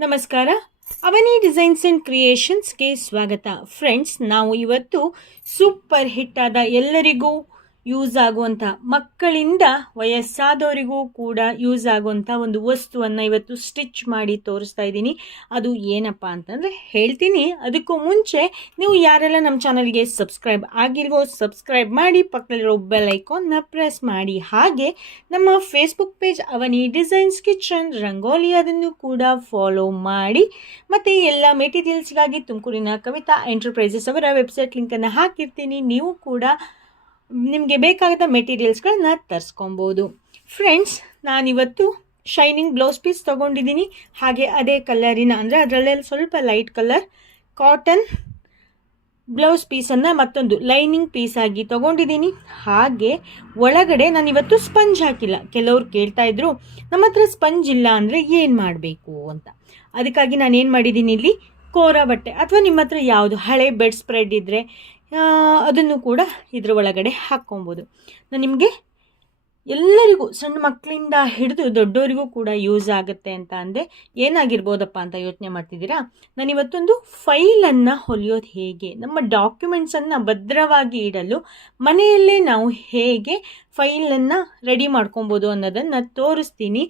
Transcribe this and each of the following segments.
ನಮಸ್ಕಾರ. ಅವನಿ designs and ಕ್ರಿಯೇಷನ್ಸ್ಗೆ ಸ್ವಾಗತ. Friends ನಾವು ಇವತ್ತು ಸೂಪರ್ ಹಿಟ್ ಆದ ಎಲ್ಲರಿಗೂ ಯೂಸ್ ಆಗುವಂಥ ಮಕ್ಕಳಿಂದ ವಯಸ್ಸಾದವರಿಗೂ ಕೂಡ ಯೂಸ್ ಆಗುವಂಥ ಒಂದು ವಸ್ತುವನ್ನು ಇವತ್ತು ಸ್ಟಿಚ್ ಮಾಡಿ ತೋರಿಸ್ತಾ ಇದ್ದೀನಿ. ಅದು ಏನಪ್ಪ ಅಂತಂದರೆ ಹೇಳ್ತೀನಿ, ಅದಕ್ಕೂ ಮುಂಚೆ ನೀವು ಯಾರೆಲ್ಲ ನಮ್ಮ ಚಾನಲ್ಗೆ ಸಬ್ಸ್ಕ್ರೈಬ್ ಆಗಿಲ್ವೋ ಸಬ್ಸ್ಕ್ರೈಬ್ ಮಾಡಿ, ಪಕ್ಕದಲ್ಲಿರೋ ಬೆಲ್ ಐಕಾನ್ನ ಪ್ರೆಸ್ ಮಾಡಿ. ಹಾಗೆ ನಮ್ಮ Facebook page Avani designs kitchen Rangoli ಅದನ್ನು ಕೂಡ ಫಾಲೋ ಮಾಡಿ. ಮತ್ತು ಎಲ್ಲ ಮೆಟೀರಿಯಲ್ಸ್ಗಾಗಿ ತುಮಕೂರಿನ ಕವಿತಾ ಎಂಟರ್ಪ್ರೈಸಸ್ ಅವರ ವೆಬ್ಸೈಟ್ ಲಿಂಕನ್ನು ಹಾಕಿರ್ತೀನಿ. ನೀವು ಕೂಡ ನಿಮಗೆ ಬೇಕಾದ ಮೆಟೀರಿಯಲ್ಸ್ಗಳನ್ನ ತರಿಸ್ಕೊಬೋದು. ಫ್ರೆಂಡ್ಸ್ ನಾನಿವತ್ತು ಶೈನಿಂಗ್ ಬ್ಲೌಸ್ ಪೀಸ್ ತೊಗೊಂಡಿದ್ದೀನಿ ಹಾಗೆ ಅದೇ ಕಲರಿನ ಅಂದರೆ ಅದರಲ್ಲೇ ಸ್ವಲ್ಪ ಲೈಟ್ ಕಲರ್ ಕಾಟನ್ ಬ್ಲೌಸ್ ಪೀಸನ್ನು ಮತ್ತೊಂದು ಲೈನಿಂಗ್ ಪೀಸ್ ಆಗಿ ತೊಗೊಂಡಿದ್ದೀನಿ ಹಾಗೆ ಒಳಗಡೆ ನಾನು ಇವತ್ತು ಸ್ಪಂಜ್ ಹಾಕಿಲ್ಲ. ಕೆಲವರು ಕೇಳ್ತಾ ಇದ್ರು, ನಮ್ಮ ಹತ್ರ ಸ್ಪಂಜ್ ಇಲ್ಲ ಅಂದರೆ ಏನು ಮಾಡಬೇಕು? ಅಂತ. ಅದಕ್ಕಾಗಿ ನಾನೇನು ಮಾಡಿದ್ದೀನಿ ಇಲ್ಲಿ? ಕೋರ ಬಟ್ಟೆ. ಅಥವಾ ನಿಮ್ಮ ಹತ್ರ ಯಾವುದು ಹಳೆ ಬೆಡ್ ಸ್ಪ್ರೆಡ್ ಇದ್ದರೆ ಅದನ್ನು ಕೂಡ ಇದರ ಒಳಗಡೆ ಹಾಕ್ಕೊಬೋದು. ನಾನು ನಿಮಗೆ ಎಲ್ಲರಿಗೂ ಸಣ್ಣ ಮಕ್ಕಳಿಂದ ಹಿಡಿದು ದೊಡ್ಡವರಿಗೂ ಕೂಡ ಯೂಸ್ ಆಗುತ್ತೆ ಅಂತ ಅಂದರೆ ಏನಾಗಿರ್ಬೋದಪ್ಪ ಅಂತ ಯೋಚನೆ ಮಾಡ್ತಿದ್ದೀರಾ? ನಾನು ಇವತ್ತೊಂದು ಫೈಲನ್ನು ಹೊಲಿಯೋದು ಹೇಗೆ? ನಮ್ಮ ಡಾಕ್ಯುಮೆಂಟ್ಸನ್ನು ಭದ್ರವಾಗಿ ಇಡಲು ಮನೆಯಲ್ಲೇ ನಾವು ಹೇಗೆ ಫೈಲನ್ನು ರೆಡಿ ಮಾಡ್ಕೊಬೋದು ಅನ್ನೋದನ್ನು ತೋರಿಸ್ತೀನಿ.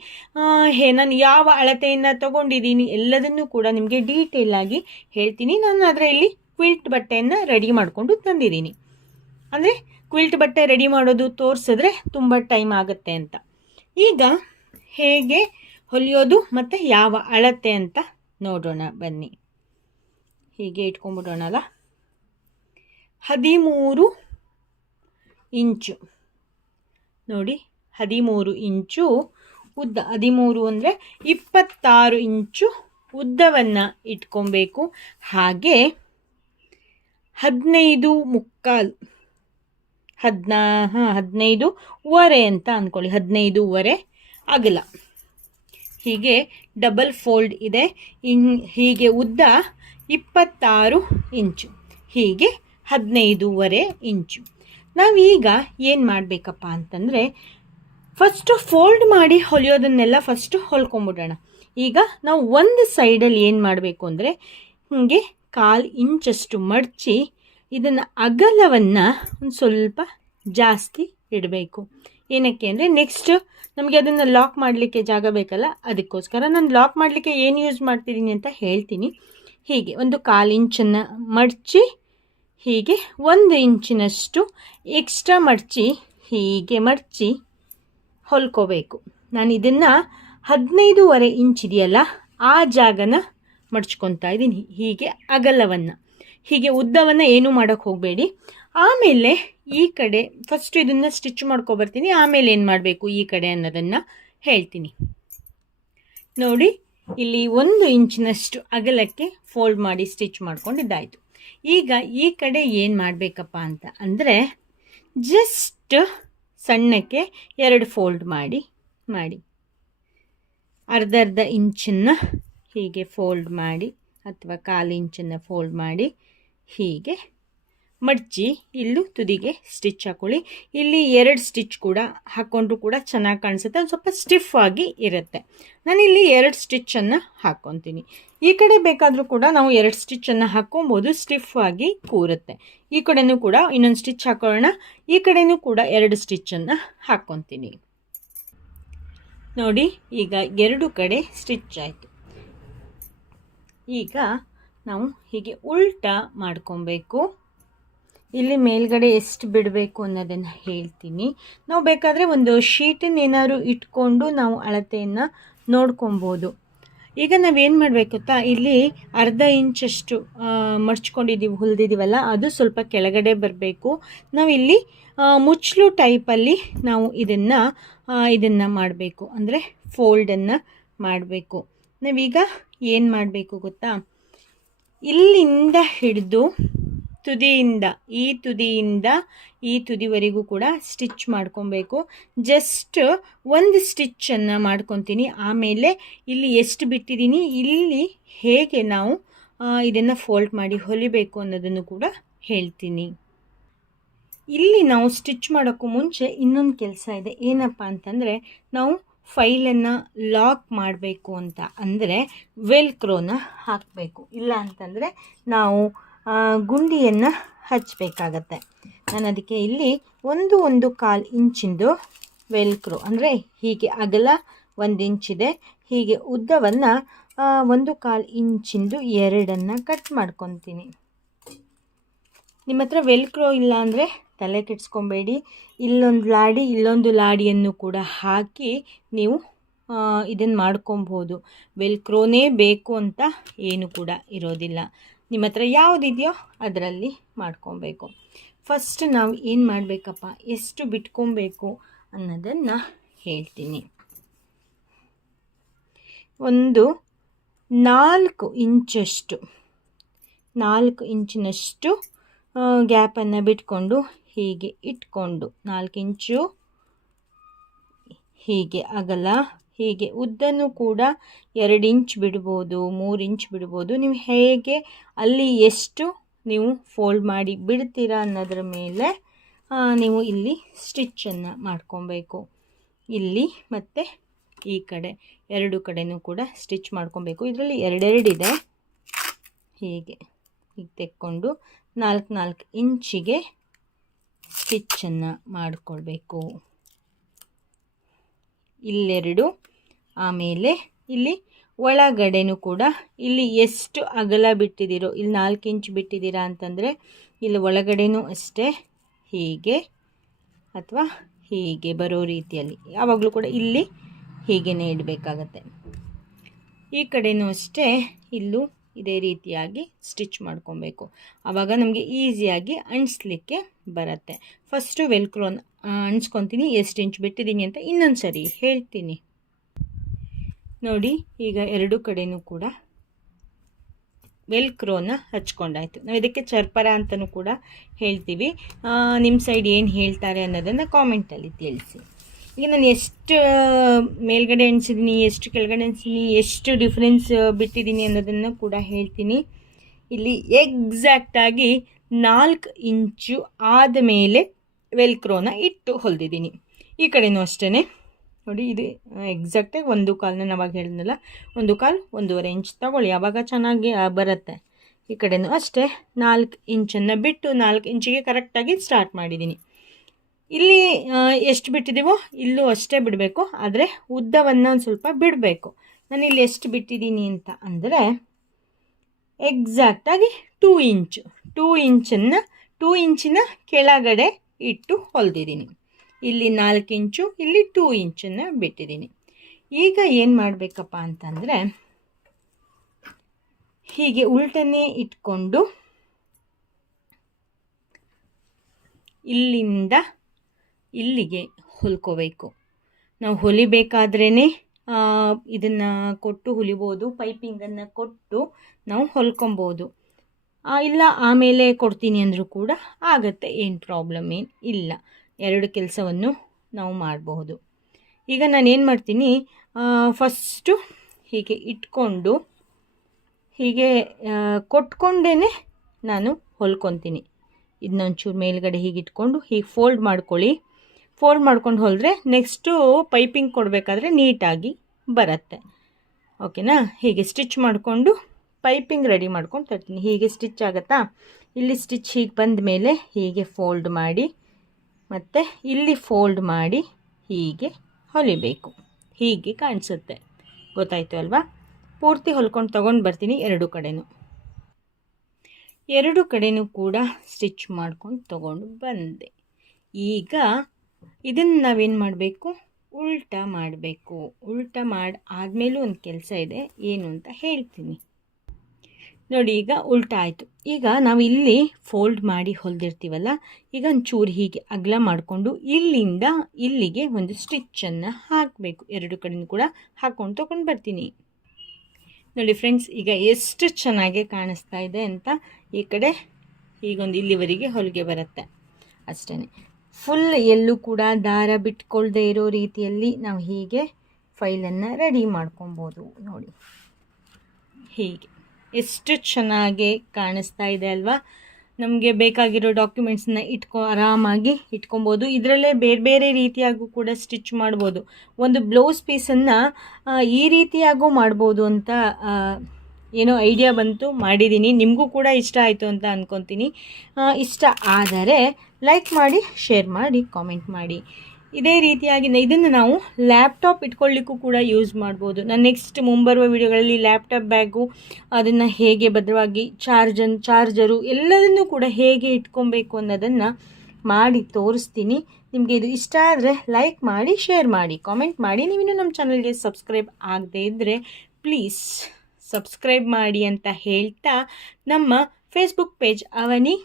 ಹೇ, ನಾನು ಯಾವ ಅಳತೆಯನ್ನು ತೊಗೊಂಡಿದ್ದೀನಿ ಎಲ್ಲದನ್ನು ಕೂಡ ನಿಮಗೆ ಡೀಟೇಲಾಗಿ ಹೇಳ್ತೀನಿ. ನಾನು ಅದರಲ್ಲಿ ಕ್ವಿಲ್ಟ್ ಬಟ್ಟೆಯನ್ನು ರೆಡಿ ಮಾಡಿಕೊಂಡು ತಂದಿದ್ದೀನಿ. ಅಂದರೆ ಕ್ವಿಲ್ಟ್ ಬಟ್ಟೆ ರೆಡಿ ಮಾಡೋದು ತೋರಿಸಿದ್ರೆ ತುಂಬ ಟೈಮ್ ಆಗುತ್ತೆ ಅಂತ. ಈಗ ಹೇಗೆ ಹೊಲಿಯೋದು ಮತ್ತು ಯಾವ ಅಳತೆ ಅಂತ ನೋಡೋಣ ಬನ್ನಿ. ಹೀಗೆ ಇಟ್ಕೊಂಡ್ಬಿಡೋಣಲ್ಲ. ಹದಿಮೂರು ಇಂಚು. ನೋಡಿ, ಹದಿಮೂರು ಇಂಚು ಉದ್ದ, ಹದಿಮೂರು ಅಂದರೆ ಇಪ್ಪತ್ತಾರು ಇಂಚು ಉದ್ದವನ್ನು ಇಟ್ಕೊಬೇಕು. ಹಾಗೆ ಹದಿನೈದು ಮುಕ್ಕಾಲು. ಹದಿನಾ, ಹಾಂ ಹದಿನೈದುವರೆ ಅಂತ ಅಂದ್ಕೊಳ್ಳಿ ಹದಿನೈದುವರೆ ಅಗಲ. ಹೀಗೆ ಡಬಲ್ ಫೋಲ್ಡ್ ಇದೆ. ಹೀಗೆ ಉದ್ದ ಇಪ್ಪತ್ತಾರು ಇಂಚು. ಹೀಗೆ ಹದಿನೈದೂವರೆ ಇಂಚು. ನಾವೀಗ ಏನು ಮಾಡಬೇಕಪ್ಪ ಅಂತಂದರೆ ಫಸ್ಟು ಫೋಲ್ಡ್ ಮಾಡಿ ಹೊಲಿಯೋದನ್ನೆಲ್ಲ ಫಸ್ಟು ಹೊಲ್ಕೊಂಬಿಡೋಣ. ಈಗ ನಾವು ಒಂದು ಸೈಡಲ್ಲಿ ಏನು ಮಾಡಬೇಕು ಅಂದರೆ, ಹೀಗೆ ಕಾಲು ಇಂಚಷ್ಟು ಮಡಚಿ ಇದನ್ನು ಅಗಲವನ್ನು ಒಂದು ಸ್ವಲ್ಪ ಜಾಸ್ತಿ ಇಡಬೇಕು. ಏನಕ್ಕೆ ಅಂದರೆ ನೆಕ್ಸ್ಟ್ ನಮಗೆ ಅದನ್ನು ಲಾಕ್ ಮಾಡಲಿಕ್ಕೆ ಜಾಗ ಬೇಕಲ್ಲ, ಅದಕ್ಕೋಸ್ಕರ ನಾನು ಲಾಕ್ ಮಾಡಲಿಕ್ಕೆ ಏನು ಯೂಸ್ ಮಾಡ್ತಿದ್ದೀನಿ ಅಂತ ಹೇಳ್ತೀನಿ. ಹೀಗೆ ಒಂದು ಕಾಲು ಇಂಚನ್ನು ಮಡಚಿ, ಹೀಗೆ ಒಂದು ಇಂಚಿನಷ್ಟು ಎಕ್ಸ್ಟ್ರಾ ಮಡಚಿ, ಹೀಗೆ ಮಡಚಿ ಹೊಲ್ಕೋಬೇಕು. ನಾನು ಇದನ್ನು ಹದಿನೈದೂವರೆ ಇಂಚ್ ಇದೆಯಲ್ಲ, ಆ ಜಾಗನ ಮಡ್ಚ್ಕೊತಾ ಇದ್ದೀನಿ. ಹೀಗೆ ಅಗಲವನ್ನು. ಹೀಗೆ ಉದ್ದವನ್ನು ಏನೂ ಮಾಡೋಕ್ಕೆ ಹೋಗಬೇಡಿ. ಆಮೇಲೆ ಈ ಕಡೆ ಫಸ್ಟ್ ಇದನ್ನು ಸ್ಟಿಚ್ ಮಾಡ್ಕೊಬರ್ತೀನಿ. ಆಮೇಲೆ ಏನು ಮಾಡಬೇಕು ಈ ಕಡೆ ಅನ್ನೋದನ್ನು ಹೇಳ್ತೀನಿ. ನೋಡಿ, ಇಲ್ಲಿ ಒಂದು ಇಂಚಿನಷ್ಟು ಅಗಲಕ್ಕೆ ಫೋಲ್ಡ್ ಮಾಡಿ ಸ್ಟಿಚ್ ಮಾಡ್ಕೊಂಡಿದ್ದಾಯಿತು. ಈಗ ಈ ಕಡೆ ಏನು ಮಾಡಬೇಕಪ್ಪ ಅಂತ ಅಂದರೆ ಜಸ್ಟ್ ಸಣ್ಣಕ್ಕೆ ಎರಡು ಫೋಲ್ಡ್ ಮಾಡಿ ಮಾಡಿ. ಅರ್ಧ ಅರ್ಧ ಇಂಚನ್ನು ಹೀಗೆ ಫೋಲ್ಡ್ ಮಾಡಿ ಅಥವಾ ಕಾಲಿಂಚನ್ನು ಫೋಲ್ಡ್ ಮಾಡಿ ಹೀಗೆ ಮಡ್ಚಿ, ಇಲ್ಲೂ ತುದಿಗೆ ಸ್ಟಿಚ್ ಹಾಕೊಳ್ಳಿ. ಇಲ್ಲಿ ಎರಡು ಸ್ಟಿಚ್ ಕೂಡ ಹಾಕ್ಕೊಂಡ್ರೂ ಕೂಡ ಚೆನ್ನಾಗಿ ಕಾಣಿಸುತ್ತೆ. ಒಂದು ಸ್ವಲ್ಪ ಸ್ಟಿಫ್ ಆಗಿ ಇರುತ್ತೆ. ನಾನಿಲ್ಲಿ ಎರಡು ಸ್ಟಿಚ್ಚನ್ನು ಹಾಕ್ಕೊತೀನಿ ಈ ಕಡೆ ಬೇಕಾದರೂ ಕೂಡ ನಾವು ಎರಡು ಸ್ಟಿಚ್ಚನ್ನು ಹಾಕ್ಕೊಬೋದು. ಸ್ಟಿಫ್ ಆಗಿ ಕೂರುತ್ತೆ. ಈ ಕಡೆಯೂ ಕೂಡ ಇನ್ನೊಂದು ಸ್ಟಿಚ್ ಹಾಕೊಳ್ಳೋಣ. ಈ ಕಡೆಯೂ ಕೂಡ ಎರಡು ಸ್ಟಿಚ್ಚನ್ನು ಹಾಕ್ಕೊತೀನಿ ನೋಡಿ, ಈಗ ಎರಡು ಕಡೆ ಸ್ಟಿಚ್ ಆಯಿತು. ಈಗ ನಾವು ಹೀಗೆ ಉಲ್ಟಾ ಮಾಡ್ಕೊಬೇಕು. ಇಲ್ಲಿ ಮೇಲ್ಗಡೆ ಎಷ್ಟು ಬಿಡಬೇಕು ಅನ್ನೋದನ್ನು ಹೇಳ್ತೀನಿ. ನಾವು ಬೇಕಾದರೆ ಒಂದು ಶೀಟನ್ನು ಏನಾದ್ರು ಇಟ್ಕೊಂಡು ನಾವು ಅಳತೆಯನ್ನು ನೋಡ್ಕೊಬೋದು. ಈಗ ನಾವೇನು ಮಾಡಬೇಕು ಗೊತ್ತಾ? ಇಲ್ಲಿ ಅರ್ಧ ಇಂಚಷ್ಟು ಮಡ್ಚ್ಕೊಂಡಿದ್ದೀವಿ ಹುಲ್ದಿದ್ದೀವಲ್ಲ ಅದು ಸ್ವಲ್ಪ ಕೆಳಗಡೆ ಬರಬೇಕು. ನಾವಿಲ್ಲಿ ಮುಚ್ಚಲು ಟೈಪಲ್ಲಿ ನಾವು ಇದನ್ನು ಇದನ್ನು ಮಾಡಬೇಕು. ಅಂದರೆ ಫೋಲ್ಡನ್ನು ಮಾಡಬೇಕು. ನಾವೀಗ ಏನು ಮಾಡಬೇಕು ಗೊತ್ತಾ? ಇಲ್ಲಿಂದ ಹಿಡಿದು ತುದಿಯಿಂದ, ಈ ತುದಿಯಿಂದ ಈ ತುದಿವರೆಗೂ ಕೂಡ ಸ್ಟಿಚ್ ಮಾಡ್ಕೊಬೇಕು. ಜಸ್ಟ್ ಒಂದು ಸ್ಟಿಚ್ಚನ್ನು ಮಾಡ್ಕೊತೀನಿ. ಆಮೇಲೆ ಇಲ್ಲಿ ಎಷ್ಟು ಬಿಟ್ಟಿದ್ದೀನಿ? ಇಲ್ಲಿ ಹೇಗೆ ನಾವು ಇದನ್ನು ಫೋಲ್ಡ್ ಮಾಡಿ ಹೊಲಿಬೇಕು ಅನ್ನೋದನ್ನು ಕೂಡ ಹೇಳ್ತೀನಿ. ಇಲ್ಲಿ ನಾವು ಸ್ಟಿಚ್ ಮಾಡೋಕ್ಕೂ ಮುಂಚೆ ಇನ್ನೊಂದು ಕೆಲಸ ಇದೆ. ಏನಪ್ಪ ಅಂತಂದರೆ ನಾವು ಫೈಲನ್ನು ಲಾಕ್ ಮಾಡಬೇಕು ಅಂತ ಅಂದರೆ ವೆಲ್ಕ್ರೋನ ಹಾಕಬೇಕು. ಇಲ್ಲ ಅಂತಂದರೆ ನಾವು ಗುಂಡಿಯನ್ನು ಹಚ್ಚಬೇಕಾಗತ್ತೆ ನಾನು ಅದಕ್ಕೆ ಇಲ್ಲಿ ಒಂದು ಒಂದು ಕಾಲು ಇಂಚಿಂದು ವೆಲ್ಕ್ರೋ. ಅಂದರೆ ಹೀಗೆ ಅಗಲ ಒಂದು ಇಂಚಿದೆ. ಹೀಗೆ ಉದ್ದವನ್ನು ಒಂದು ಕಾಲು ಇಂಚಿಂದು ಎರಡನ್ನು ಕಟ್ ಮಾಡ್ಕೊತೀನಿ. ನಿಮ್ಮ ಹತ್ರ ವೆಲ್ಕ್ರೋ ಇಲ್ಲ ಅಂದರೆ ತಲೆ ಕೆಡಿಸ್ಕೊಬೇಡಿ. ಇಲ್ಲೊಂದು ಲಾಡಿ, ಇಲ್ಲೊಂದು ಲಾಡಿಯನ್ನು ಕೂಡ ಹಾಕಿ ನೀವು ಇದನ್ನು ಮಾಡ್ಕೊಬೋದು ವೆಲ್ಕ್ರೋನೇ ಬೇಕು ಅಂತ ಏನು ಕೂಡ ಇರೋದಿಲ್ಲ. ನಿಮ್ಮ ಹತ್ರ ಯಾವುದಿದೆಯೋ ಅದರಲ್ಲಿ ಮಾಡ್ಕೊಬೇಕು. ಫಸ್ಟ್ ನಾವು ಏನು ಮಾಡಬೇಕಪ್ಪ? ಎಷ್ಟು ಬಿಟ್ಕೊಬೇಕು ಅನ್ನೋದನ್ನು ಹೇಳ್ತೀನಿ. ಒಂದು, ನಾಲ್ಕು ಇಂಚಷ್ಟು, ನಾಲ್ಕು ಇಂಚಿನಷ್ಟು ಗ್ಯಾಪನ್ನು ಬಿಟ್ಕೊಂಡು ಹೀಗೆ ಇಟ್ಕೊಂಡು ನಾಲ್ಕು ಇಂಚು ಹೀಗೆ ಅಗಲ, ಹೀಗೆ ಉದ್ದನೂ ಕೂಡ ಎರಡು ಇಂಚ್ ಬಿಡ್ಬೋದು, ಮೂರು ಇಂಚ್ ಬಿಡ್ಬೋದು. ನೀವು ಹೇಗೆ ಅಲ್ಲಿ ಎಷ್ಟು ನೀವು ಫೋಲ್ಡ್ ಮಾಡಿ ಬಿಡ್ತೀರಾ ಅನ್ನೋದ್ರ ಮೇಲೆ ನೀವು ಇಲ್ಲಿ ಸ್ಟಿಚ್ಚನ್ನು ಮಾಡ್ಕೊಬೇಕು. ಇಲ್ಲಿ ಮತ್ತು ಈ ಕಡೆ, ಎರಡು ಕಡೆನೂ ಕೂಡ ಸ್ಟಿಚ್ ಮಾಡ್ಕೊಬೇಕು. ಇದರಲ್ಲಿ ಎರಡೆರಡಿದೆ. ಹೀಗೆ ಹೀಗೆ ತೆಕ್ಕೊಂಡು ನಾಲ್ಕು ನಾಲ್ಕು ಇಂಚಿಗೆ ಸ್ಟಿಚ್ಚನ್ನು ಮಾಡಿಕೊಳ್ಬೇಕು. ಇಲ್ಲೆರಡು, ಆಮೇಲೆ ಇಲ್ಲಿ ಒಳಗಡೆನೂ ಕೂಡ ಇಲ್ಲಿ ಎಷ್ಟು ಅಗಲ ಬಿಟ್ಟಿದ್ದೀರೋ, ಇಲ್ಲಿ ನಾಲ್ಕು ಇಂಚ್ ಬಿಟ್ಟಿದ್ದೀರಾ ಅಂತಂದರೆ ಇಲ್ಲಿ ಒಳಗಡೆನೂ ಅಷ್ಟೇ ಹೀಗೆ ಅಥವಾ ಹೀಗೆ ಬರೋ ರೀತಿಯಲ್ಲಿ. ಯಾವಾಗಲೂ ಕೂಡ ಇಲ್ಲಿ ಹೀಗೆ ಇಡಬೇಕಾಗತ್ತೆ. ಈ ಕಡೆನೂ ಅಷ್ಟೇ, ಇಲ್ಲೂ ಇದೇ ರೀತಿಯಾಗಿ ಸ್ಟಿಚ್ ಮಾಡ್ಕೊಬೇಕು. ಆವಾಗ ನಮಗೆ ಈಸಿಯಾಗಿ ಅಂಟಿಸ್ಲಿಕ್ಕೆ ಬರುತ್ತೆ. ಫಸ್ಟು ವೆಲ್ಕ್ರೋನ್ ಅಂಟ್ಸ್ಕೊತೀನಿ. ಎಷ್ಟು ಇಂಚ್ ಬಿಟ್ಟಿದ್ದೀನಿ ಅಂತ ಇನ್ನೊಂದು ಸರಿ ಹೇಳ್ತೀನಿ. ನೋಡಿ, ಈಗ ಎರಡು ಕಡೆಯೂ ಕೂಡ ವೆಲ್ಕ್ರೋನ ಹಚ್ಕೊಂಡಾಯಿತು. ನಾವು ಇದಕ್ಕೆ ಚರ್ಪರ ಅಂತಲೂ ಕೂಡ ಹೇಳ್ತೀವಿ. ನಿಮ್ಮ ಸೈಡ್ ಏನು ಹೇಳ್ತಾರೆ ಅನ್ನೋದನ್ನು ಕಾಮೆಂಟಲ್ಲಿ ತಿಳಿಸಿ. ಈಗ ನಾನು ಎಷ್ಟು ಮೇಲ್ಗಡೆ ಎಣಿಸಿದ್ದೀನಿ ಎಷ್ಟು ಕೆಳಗಡೆ ಎಣಿಸಿದ್ದೀನಿ ಎಷ್ಟು ಡಿಫ್ರೆನ್ಸ್ ಬಿಟ್ಟಿದ್ದೀನಿ ಅನ್ನೋದನ್ನು ಕೂಡ ಹೇಳ್ತೀನಿ. ಇಲ್ಲಿ ಎಕ್ಸಾಕ್ಟಾಗಿ ನಾಲ್ಕು ಇಂಚು ಆದ ಮೇಲೆ ವೆಲ್ಕ್ರೋನ ಇಟ್ಟು ಹೊಲಿದಿದ್ದೀನಿ ಈ ಕಡೆನೂ ಅಷ್ಟೇ ನೋಡಿ, ಇದು ಎಕ್ಸಾಕ್ಟಾಗಿ ಒಂದು ಕಾಲನ್ನ ನಾನು ಅವಾಗ ಹೇಳಿದ್ನಲ್ಲ, ಒಂದು ಕಾಲು ಒಂದೂವರೆ ಇಂಚ್ ತಗೊಳ್ಳಿ ಯಾವಾಗ ಚೆನ್ನಾಗಿ ಬರುತ್ತೆ. ಈ ಕಡೆನೂ ಅಷ್ಟೇ, ನಾಲ್ಕು ಇಂಚನ್ನು ಬಿಟ್ಟು ನಾಲ್ಕು ಇಂಚಿಗೆ ಕರೆಕ್ಟಾಗಿ ಸ್ಟಾರ್ಟ್ ಮಾಡಿದ್ದೀನಿ ಇಲ್ಲಿ ಎಷ್ಟು ಬಿಟ್ಟಿದ್ದೀವೋ ಇಲ್ಲೂ ಅಷ್ಟೇ ಬಿಡಬೇಕು. ಆದರೆ ಉದ್ದವನ್ನು ಒಂದು ಸ್ವಲ್ಪ ಬಿಡಬೇಕು. ನಾನು ಇಲ್ಲಿ ಎಷ್ಟು ಬಿಟ್ಟಿದ್ದೀನಿ ಅಂತ ಅಂದರೆ ಎಕ್ಸಾಕ್ಟಾಗಿ ಟೂ ಇಂಚು ಟೂ ಇಂಚನ್ನು ಟೂ ಇಂಚಿನ ಕೆಳಗಡೆ ಇಟ್ಟು ಹೊಲ್ದಿದ್ದೀನಿ ಇಲ್ಲಿ ನಾಲ್ಕು ಇಂಚು ಇಲ್ಲಿ ಟೂ ಇಂಚನ್ನು ಬಿಟ್ಟಿದ್ದೀನಿ ಈಗ ಏನು ಮಾಡಬೇಕಪ್ಪ ಅಂತಂದರೆ ಹೀಗೆ ಉಲ್ಟನೇ ಇಟ್ಕೊಂಡು ಇಲ್ಲಿಂದ ಇಲ್ಲಿಗೆ ಹೊಲ್ಕೋಬೇಕು. ನಾವು ಹೊಲಿಬೇಕಾದ್ರೇ ಇದನ್ನು ಕೊಟ್ಟು ಹೊಲಿಬೋದು ಪೈಪಿಂಗನ್ನು ಕೊಟ್ಟು ನಾವು ಹೊಲ್ಕೊಬೋದು. ಇಲ್ಲ, ಆಮೇಲೆ ಕೊಡ್ತೀನಿ ಅಂದರೂ ಕೂಡ ಆಗತ್ತೆ, ಏನು ಪ್ರಾಬ್ಲಮ್ ಏನು ಇಲ್ಲ. ಎರಡು ಕೆಲಸವನ್ನು ನಾವು ಮಾಡಬಹುದು. ಈಗ ನಾನು ಏನು ಮಾಡ್ತೀನಿ ಫಸ್ಟು ಹೀಗೆ ಇಟ್ಕೊಂಡು, ಹೀಗೆ ಕೊಟ್ಕೊಂಡೇ ನಾನು ಹೊಲ್ಕೊತೀನಿ. ಇದನ್ನೊಂಚೂರು ಮೇಲ್ಗಡೆ ಹೀಗೆ ಇಟ್ಕೊಂಡು ಹೀಗೆ ಫೋಲ್ಡ್ ಮಾಡ್ಕೊಳ್ಳಿ. ಫೋಲ್ಡ್ ಮಾಡ್ಕೊಂಡು ಹೊಲಿದ್ರೆ ನೆಕ್ಸ್ಟು ಪೈಪಿಂಗ್ ಕೊಡಬೇಕಾದ್ರೆ ನೀಟಾಗಿ ಬರುತ್ತೆ. ಓಕೆನಾ ಹೀಗೆ ಸ್ಟಿಚ್ ಮಾಡಿಕೊಂಡು ಪೈಪಿಂಗ್ ರೆಡಿ ಮಾಡ್ಕೊಂಡು ತರ್ತೀನಿ. ಹೀಗೆ ಸ್ಟಿಚ್ ಆಗುತ್ತಾ? ಇಲ್ಲಿ ಸ್ಟಿಚ್ ಹೀಗೆ ಬಂದ ಮೇಲೆ ಹೀಗೆ ಫೋಲ್ಡ್ ಮಾಡಿ ಮತ್ತು ಇಲ್ಲಿ ಫೋಲ್ಡ್ ಮಾಡಿ ಹೀಗೆ ಹೊಲಿಬೇಕು. ಹೀಗೆ ಕಾಣಿಸುತ್ತೆ. ಗೊತ್ತಾಯ್ತು ಅಲ್ವಾ? ಪೂರ್ತಿ ಹೊಲ್ಕೊಂಡು ತೊಗೊಂಡು ಬರ್ತೀನಿ ಎರಡು ಕಡೆನೂ. ಎರಡು ಕಡೆನೂ ಕೂಡ ಸ್ಟಿಚ್ ಮಾಡ್ಕೊಂಡು ತೊಗೊಂಡು ಬಂದೆ. ಈಗ ಇದನ್ನು ನಾವೇನು ಮಾಡಬೇಕು? ಉಲ್ಟಾ ಮಾಡಬೇಕು. ಉಲ್ಟಾ ಮಾಡಿ ಆದಮೇಲೂ ಒಂದು ಕೆಲಸ ಇದೆ. ಏನು ಅಂತ ಹೇಳ್ತೀನಿ. ನೋಡಿ, ಈಗ ಉಲ್ಟಾ ಆಯಿತು. ಈಗ ನಾವು ಇಲ್ಲಿ ಫೋಲ್ಡ್ ಮಾಡಿ ಹೊಲ್ದಿರ್ತೀವಲ್ಲ, ಈಗ ಒಂಚೂರು ಹೀಗೆ ಅಗಲ ಮಾಡಿಕೊಂಡು ಇಲ್ಲಿಂದ ಇಲ್ಲಿಗೆ ಒಂದು ಸ್ಟಿಚ್ಚನ್ನು ಹಾಕಬೇಕು. ಎರಡು ಕಡೆನೂ ಕೂಡ ಹಾಕ್ಕೊಂಡು ತೊಗೊಂಡು ಬರ್ತೀನಿ. ನೋಡಿ ಫ್ರೆಂಡ್ಸ್ ಈಗ ಎಷ್ಟು ಚೆನ್ನಾಗಿ ಕಾಣಿಸ್ತಾ ಇದೆ ಅಂತ ಈ ಕಡೆ ಹೀಗೊಂದು ಇಲ್ಲಿವರೆಗೆ ಹೊಲಿಗೆ ಬರುತ್ತೆ. ಅಷ್ಟೇ ಫುಲ್ ಎಲ್ಲೂ ಕೂಡ ದಾರ ಬಿಟ್ಕೊಳ್ದೇ ಇರೋ ರೀತಿಯಲ್ಲಿ ನಾವು ಹೀಗೆ ಫೈಲನ್ನು ರೆಡಿ ಮಾಡ್ಕೊಬೋದು ನೋಡಿ. ಹೀಗೆ. ಎಷ್ಟು ಚೆನ್ನಾಗಿ ಕಾಣಿಸ್ತಾ ಇದೆ ಅಲ್ವಾ? ನಮಗೆ ಬೇಕಾಗಿರೋ ಡಾಕ್ಯುಮೆಂಟ್ಸನ್ನ ಇಟ್ಕೊ ಆರಾಮಾಗಿ ಇಟ್ಕೊಬೋದು. ಇದರಲ್ಲೇ ಬೇರೆ ಬೇರೆ ರೀತಿಯಾಗೂ ಕೂಡ ಸ್ಟಿಚ್ ಮಾಡ್ಬೋದು. ಒಂದು ಬ್ಲೌಸ್ ಪೀಸನ್ನು ಈ ರೀತಿಯಾಗೂ ಮಾಡ್ಬೋದು ಅಂತ ಏನೋ ಐಡಿಯಾ ಬಂತು ಮಾಡಿದ್ದೀನಿ ನಿಮಗೂ ಕೂಡ ಇಷ್ಟ ಆಯಿತು ಅಂತ ಅಂದ್ಕೊತೀನಿ ಇಷ್ಟ ಆದರೆ ಲೈಕ್ ಮಾಡಿ ಶೇರ್ ಮಾಡಿ ಕಾಮೆಂಟ್ ಮಾಡಿ. ಇದೇ ರೀತಿಯಾಗಿ ಇದನ್ನು ನಾವು ಲ್ಯಾಪ್ಟಾಪ್ ಇಟ್ಕೊಳ್ಳಿಕ್ಕೂ ಕೂಡ ಯೂಸ್ ಮಾಡ್ಬೋದು. ನಾನು ನೆಕ್ಸ್ಟ್ ಮುಂಬರುವ ವಿಡಿಯೋಗಳಲ್ಲಿ ಲ್ಯಾಪ್ಟಾಪ್ ಬ್ಯಾಗು ಅದನ್ನು ಹೇಗೆ ಭದ್ರವಾಗಿ ಚಾರ್ಜನ್ ಚಾರ್ಜರು ಎಲ್ಲದನ್ನೂ ಕೂಡ ಹೇಗೆ ಇಟ್ಕೊಬೇಕು ಅನ್ನೋದನ್ನು ಮಾಡಿ ತೋರಿಸ್ತೀನಿ. ನಿಮಗೆ ಇದು ಇಷ್ಟ ಆದರೆ ಲೈಕ್ ಮಾಡಿ ಶೇರ್ ಮಾಡಿ ಕಾಮೆಂಟ್ ಮಾಡಿ. ನೀವಿನ್ನು ನಮ್ಮ ಚಾನಲ್ಗೆ ಸಬ್ಸ್ಕ್ರೈಬ್ ಆಗದೇ ಇದ್ದರೆ ಪ್ಲೀಸ್ ಸಬ್ಸ್ಕ್ರೈಬ್ ಮಾಡಿ ಅಂತ ಹೇಳ್ತಾ ನಮ್ಮ Facebook page Avani.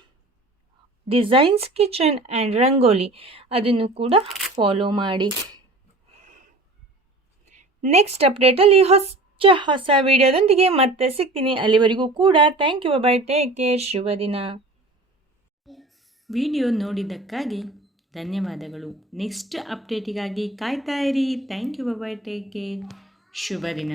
Designs kitchen and Rangoli. ಅದನ್ನು ಕೂಡ ಫಾಲೋ ಮಾಡಿ. ನೆಕ್ಸ್ಟ್ ಅಪ್ಡೇಟಲ್ಲಿ ಹೊಸ ಹೊಸ ವಿಡಿಯೋದೊಂದಿಗೆ ಮತ್ತೆ ಸಿಗ್ತೀನಿ. ಅಲ್ಲಿವರೆಗೂ ಕೂಡ thank you bye take care ಶುಭ ದಿನ. ವಿಡಿಯೋ ನೋಡಿದ್ದಕ್ಕಾಗಿ ಧನ್ಯವಾದಗಳು. ನೆಕ್ಸ್ಟ್ ಅಪ್ಡೇಟಿಗಾಗಿ ಕಾಯ್ತಾ ಇರಿ. Thank you bye take care ಶುಭ ದಿನ.